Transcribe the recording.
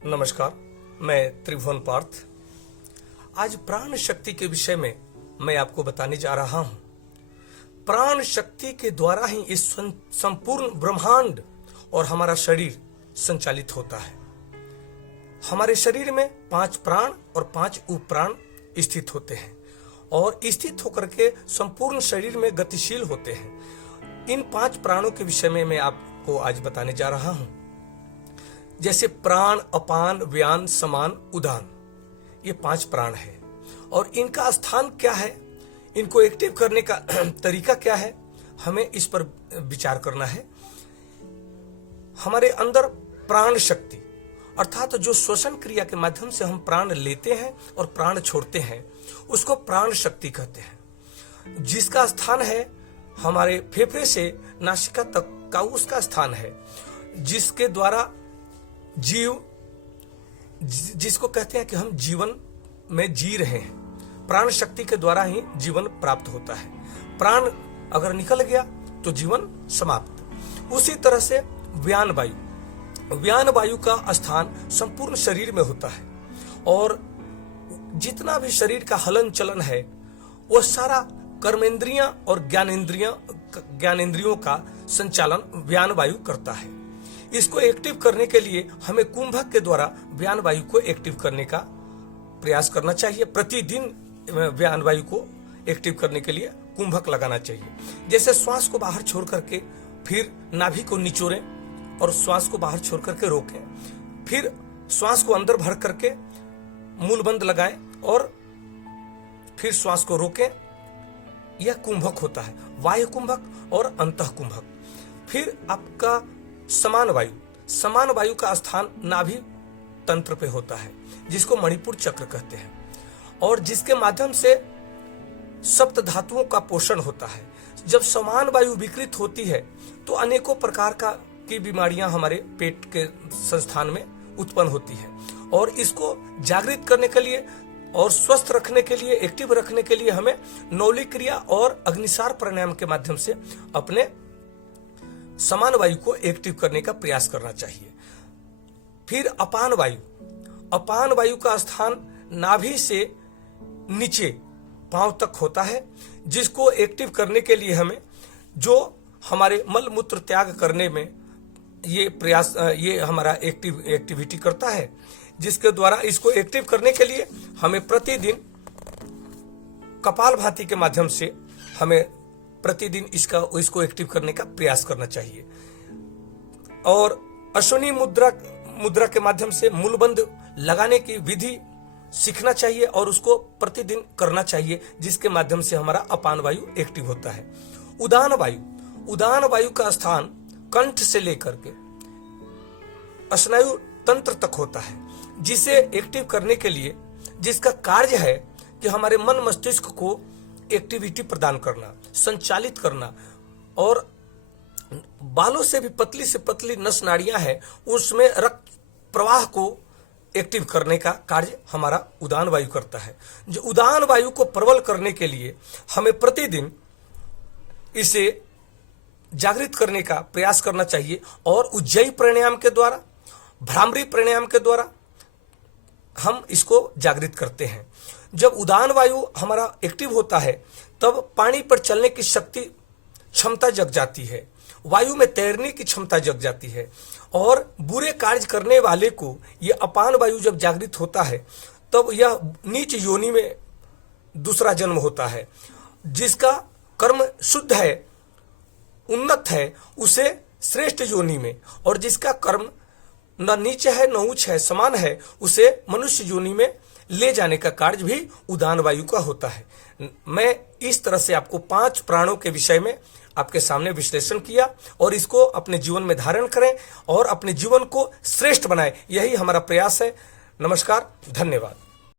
नमस्कार, मैं त्रिभुवन पार्थ। आज प्राण शक्ति के विषय में मैं आपको बताने जा रहा हूं। प्राण शक्ति के द्वारा ही इस संपूर्ण ब्रह्मांड और हमारा शरीर संचालित होता है। हमारे शरीर में 5 प्राण और 5 उपप्राण स्थित होते हैं और स्थित होकर के संपूर्ण शरीर में गतिशील होते हैं। इन 5 प्राणों के विषय में मैं आपको आज बताने जा रहा हूं। जैसे प्राण, अपान, व्यान, समान, उदान, ये 5 प्राण है और इनका स्थान क्या है, इनको एक्टिव करने का तरीका क्या है, हमें इस पर विचार करना है। हमारे अंदर प्राण शक्ति अर्थात जो श्वसन क्रिया के माध्यम से हम प्राण लेते हैं और प्राण छोड़ते हैं, उसको प्राण शक्ति कहते हैं। जिसका स्थान है हमारे फेफड़े से नासिका तक का उसका स्थान है, जिसके द्वारा जीव, जिसको कहते हैं कि हम जीवन में जी रहे हैं। प्राण शक्ति के द्वारा ही जीवन प्राप्त होता है। प्राण अगर निकल गया तो जीवन समाप्त। उसी तरह से व्यान वायु का स्थान संपूर्ण शरीर में होता है और जितना भी शरीर का हलन चलन है वो सारा कर्मेंद्रियां और ज्ञानेंद्रियों का संचालन व्यान वायु करता है। इसको एक्टिव करने के लिए हमें कुंभक के द्वारा व्यान वायु को एक्टिव करने का प्रयास करना चाहिए। प्रतिदिन व्यान वायु को एक्टिव करने के लिए कुंभक लगाना चाहिए। जैसे श्वास को बाहर छोड़ करके फिर नाभि को निचोड़ें और श्वास को बाहर छोड़ करके रोकें, फिर श्वास को अंदर भर करके मूलबंद लगाएं और फिर श्वास को रोकें। यह कुंभक होता है, वायु कुंभक और अंतः कुंभक। फिर आपका समान वायु का स्थान नाभि तंत्र पे होता है, जिसको मणिपुर चक्र कहते हैं और जिसके माध्यम से सप्त धातुओं का पोषण होता है। जब समान वायु विकृत होती है तो अनेकों प्रकार की बीमारियां हमारे पेट के संस्थान में उत्पन्न होती है और इसको जागृत करने के लिए और स्वस्थ रखने के लिए, एक्टिव रखने के लिए हमें नौली क्रिया और अग्निसार प्राणायाम के माध्यम से अपने समान वायु को एक्टिव करने का प्रयास करना चाहिए। फिर अपान वायु का स्थान नाभि से नीचे पांव तक होता है, जिसको एक्टिव करने के लिए हमें जो हमारे मल मूत्र त्याग करने में ये हमारा एक्टिविटी करता है, जिसके द्वारा इसको एक्टिव करने के लिए हमें प्रतिदिन कपालभाति के माध्यम से हमें प्रतिदिन इसको एक्टिव करने का प्रयास करना चाहिए। और अश्विनी मुद्रा के माध्यम से मूलबंद लगाने की विधि सीखना चाहिए और उसको प्रतिदिन करना चाहिए, जिसके माध्यम से हमारा अपान वायु एक्टिव होता है। उदान वायु का स्थान कंठ से लेकर के स्नायु तंत्र तक होता है, जिसे एक्टिव करने के लिए जिसका कार्य है कि हमारे मन मस्तिष्क को एक्टिविटी प्रदान करना, संचालित करना और बालों से भी पतली से पतली नस नाड़ियां हैं, उसमें रक्त प्रवाह को एक्टिव करने का कार्य हमारा उदान वायु करता है। जो उदान वायु को प्रबल करने के लिए हमें प्रतिदिन इसे जागृत करने का प्रयास करना चाहिए और उज्जयी प्राणायाम के द्वारा, भ्रामरी प्राणायाम के द्वारा हम इसको जागृत करते हैं। जब उदान वायु हमारा एक्टिव होता है तब पानी पर चलने की क्षमता जग जाती है, वायु में तैरने की क्षमता जग जाती है और बुरे कार्य करने वाले को यह अपान वायु जब जागृत होता है तब यह नीच योनि में दूसरा जन्म होता है। जिसका कर्म शुद्ध है, उन्नत है, उसे श्रेष्ठ योनि में, और जिसका कर्म न नीचे है न उच्च है, समान है, उसे मनुष्य योनि में ले जाने का कार्य भी उदान वायु का होता है। मैं इस तरह से आपको 5 प्राणों के विषय में आपके सामने विश्लेषण किया और इसको अपने जीवन में धारण करें और अपने जीवन को श्रेष्ठ बनाएं, यही हमारा प्रयास है। नमस्कार, धन्यवाद।